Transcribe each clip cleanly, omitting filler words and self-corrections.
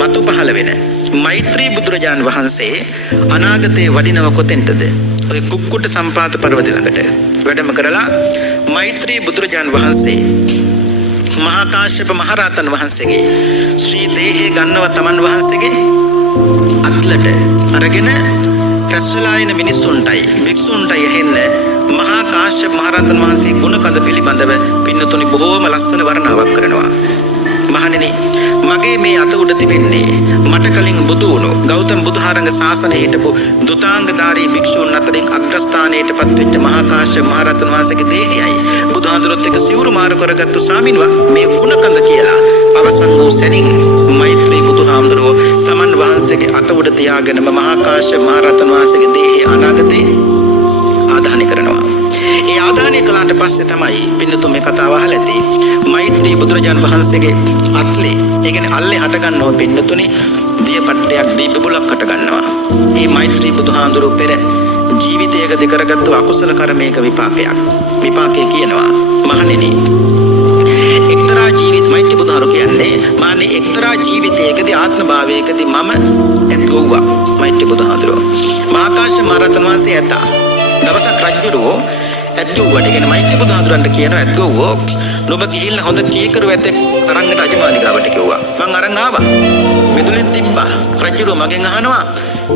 මතු පහළ වෙන මෛත්‍රී බුදුරජාන් වහන්සේ අනාගතයේ වඩිනව කොතෙන්ටද? ඔය කුක්කුට සම්පාත පර්වතය ළඟට වැඩම කරලා මෛත්‍රී බුදුරජාන් වහන්සේ මහා කාශ්‍යප මහරහතන් වහන්සේගේ ශ්‍රී දේහය ගන්නව තමන් වහන්සේගේ අත්ලට අරගෙන රැස්වලා ඉන මිනිසුන්ටයි භික්ෂුන්ටයි හෙන්න මහා කාශ්‍යප මහරහතන් වහන්සේ ගුණ කඳ පිළිබඳව පින්නතුනි බොහෝම ලස්සන වර්ණනාවක් කරනවා. මහණෙනි, මගේ මේ අත උඩ තිබෙන්නේ මට කලින් බුදු වුණු ගෞතම බුදුහාරංග ශාසනයේ හිටපු දුතාංගධාරී භික්ෂුන් අතරින් අග්‍රස්ථානයට පත්වෙච්ච මහා කාශ්‍යප මහරහතන් වහන්සේගේ දේහයයි බුදුහාඳුරොත් එක්ක සිවුරු මාරු කරගත්තු ස්වාමින්ව මේ ගුණ කඳ කියලා අවසන් වූ සැනින් මෛත්‍රී බුදුහාඳුරෝ තමන් වහන්සේගේ අත උඩ තියාගෙනම මහා කාශ්‍යප මහරහතන් වහන්සේගේ දේහය අනාගතේ ආදාහනය කරනවා. ඒ ආදාහනය කළාට පස්සේ තමයි පින්නතුන් මේ කතාව අහලා ඇති. මෛත්‍රී බුදුරජාන් වහන්සේගේ අත්ලේ, ඒ කියන්නේ අල්ලේ හට ගන්නවා පින්නතුනි දියපට්ටයක් දීපබුලක් හට ගන්නවා. මේ මෛත්‍රී බුදුහාඳුරෝ පෙර ජීවිතයකදී කරගත්තු අකුසල කර්මයක විපාකයක්. විපාකය කියනවා මහණෙනි, එක්තරා මෛත්‍රී බුදුහාඳුරෝ කියන්නේ මානේ එක්තරා ජීවිතයකදී ආත්ම භාවයකදී මම එක්ගොව්වා. මෛත්‍රී බුදුහාඳුරෝ මහා කාශ්‍යප මහරහතන් වහන්සේ ඇතා දවසක් රජුරෝ ඇද්දුවට කියන මෛත්‍රී බුදුහාඳුරන්ට කියනවා ඇද්ගොව්වෝ නුඹ ගිහිල්ලා හොඳ කීකරු ඇතෙක් අරන් රජමාලිගාවට කිව්වා. මං අරන් ආවා. මෙදුලෙන් තිබ්බා. රජුරෝ මගෙන් අහනවා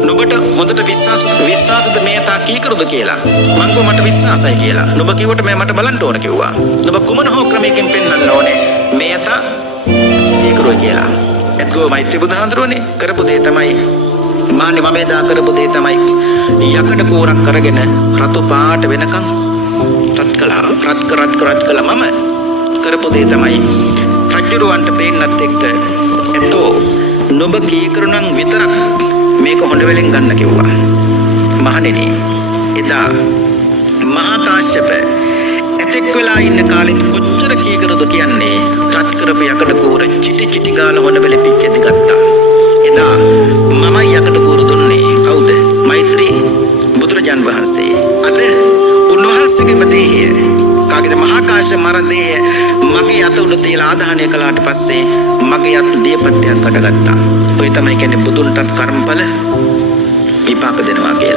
නුඹට හොඳට විශ්වාසද මේ තා කීකරුද කියලා. මං කිව්වා මට විශ්වාසයි කියලා. නුඹ කිව්වට මම මට බලන්න ඕන කිව්වා. නුඹ කුමන හෝ ක්‍රමයකින් පෙන්වන්න ඕනේ මේ තා කීකරුයි කියලා. ඇද්ගොව්ව මෛත්‍රී බුදුහාඳුරෝනේ කරපු දේ තමයි මාන්නේ මම එදා කරපු දේ තමයි යකඩ කෝරක් අරගෙන රතු පාට වෙනකන් රත් කළා මම කරපු දේ තමයි රජුරවන්ට පේන්නත් එක්ක එතෝ නුඹ කීකරු නම් විතරක් මේක හොඬ වෙලෙන් ගන්න කිව්වා. මහණෙනි, එදා මහා කාශ්‍යප එතෙක් වෙලා ඉන්න කාලෙත් කොච්චර කීකරුද කියන්නේ රත් කරපු යකඩ කෝර චිටි ගාලා හොඬ වෙලෙ පිච්චෙදි ගත්තා. එදා මම යකඩ කෝර දුන්නේ කවුද? මෛත්‍රී බුදුරජාන් වහන්සේ. අද උන්වහන්සේගේම දේහය කාගේද? මහා කාශ්‍යප මහරහතන් දේහය මගේ අත උඩ තියලා ආදාහනය කළාට පස්සේ මගේ අත දියපට්ටයක් කඩගත්තා. ඔය තමයි කියන්නේ බුදුන්ටත් කර්මඵල විපාක දෙනවා කියලා.